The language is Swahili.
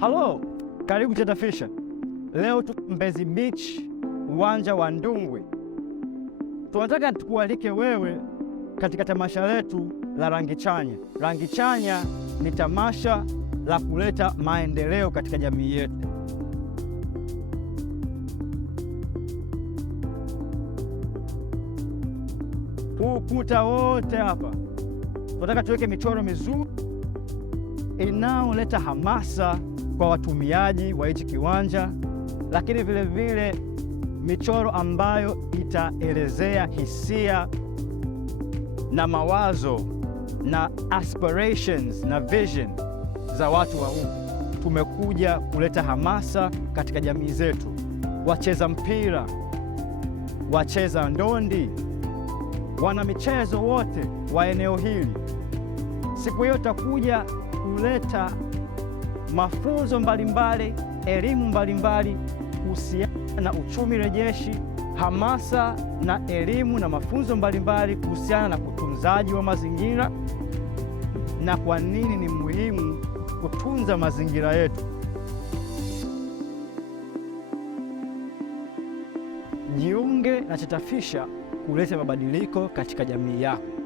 Halo, karibu Chatafisha. Leo tuko Mbezi Beach, uwanja wa Ndumbwi. Tunataka tukualike wewe katika tamasha letu la Rangi Chanya. Rangi Chanya ni tamasha la kuleta maendeleo katika jamii yetu. Ukuta wote hapa tunataka tuweke michoro mizuri inaoleta hamasa kwa watumiaji wa hichi kiwanja, lakini vile vile michoro ambayo itaelezea hisia na mawazo na aspirations na vision za watu wa huku. Tumekuja kuleta hamasa katika jamii zetu, wacheza mpira, wacheza ndondi, wana michezo wote wa eneo hili. Siku hiyo tutakuja kuleta mafunzo mbalimbali, elimu mbalimbali kuhusiana na uchumi rejeshi, hamasa na elimu na mafunzo mbalimbali kuhusiana na utunzaji wa mazingira na kwa nini ni muhimu kutunza mazingira yetu. Jiunge na Chatafisha kuleta mabadiliko katika jamii yako.